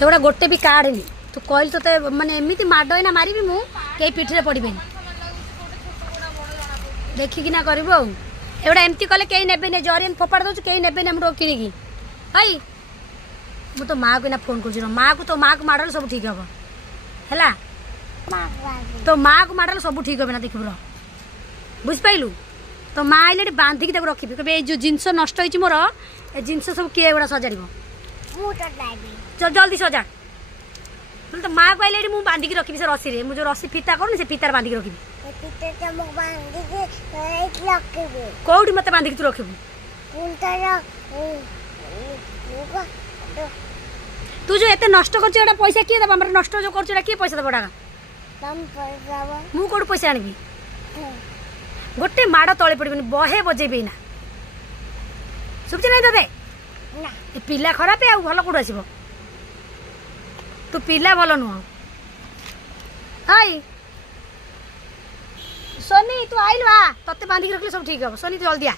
से गुड़ा गोटे भी काढ़नी तू कहल तो माने एमती माड ना मारी मु कई पिठी पड़े देखिकिना कर एवढा एमती कले कहीं ने जरी फोपाड़ दौ कहीं ने किणिकी भाई मु तो माँ को फोन कर माँ को तो माँ को माड़ सब ठीक हम है तो माँ को माड़ सब ठीक हे ना देख बुझिपारू तो माँ आइले बांधिकी रखी कहे जो जिनस नष्ट हो मोर ए जिनस सब किए गुड़ा सजाड़ जल्दी सजा तो माँ को आइले मुझे बांधिकी रखी से रसी मुझे रसी फिता कर से फितार बांधिकी रखी कौटी मत बांधिकी तू रखी तू जो एत नष्ट कर पैसा किए दबा नष्ट जो कर किए पैसा दबा मु कौट पैसा आनी गोटे माड़ तले पड़े बहे बजेबे ना सुबुच ना ते पिला खराब है भल कौट आस तू पिला भल नुह हाई सोनी तू आइल बा तते बांधिक रखले सब ठीक हम सोनी तू जल्दी आ